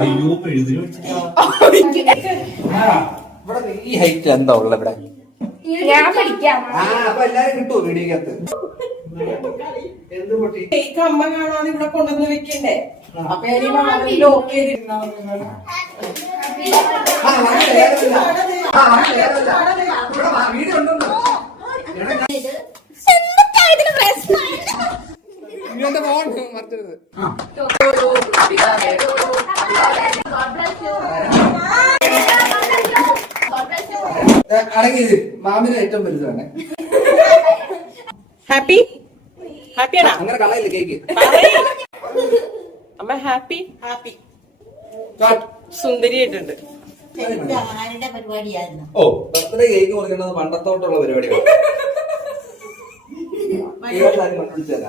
അയ്യോ ഇവിടെ ഈ ഹൈറ്റ് എന്താ ഉള്ള ഇവിടെ? ഞാൻ പഠിക്കാം. അപ്പൊ എല്ലാരും കിട്ടുമോ വീഡിയോക്കകത്ത്? എന്ത് പൊട്ടി? അമ്മ കാണാതെ ഇവിടെ കൊണ്ടുവന്ന് വെക്കണ്ടേ? അപ്പൊ ലോക്ക് ചെയ്തിരുന്ന വീഡിയോ ഉണ്ടോ? ഇങ്ങോട്ട് ഫോൺ മറക്കരുത്. അടങ്ങിയത് മാമിന് ഏറ്റവും വലുതാണ്. ഹാപ്പി ഹാപ്പിയാണോ? അങ്ങനെ കളയില്ല കേക്ക്. അമ്മ ഹാപ്പി ഹാപ്പി സുന്ദരിയായിട്ടുണ്ട്. ഓ ബർത്ത്ഡേ കേക്ക് മുറിക്കുന്നത് പണ്ടത്തോട്ടുള്ള പരിപാടിയാണ്. കണ്ടുപിടിച്ചല്ല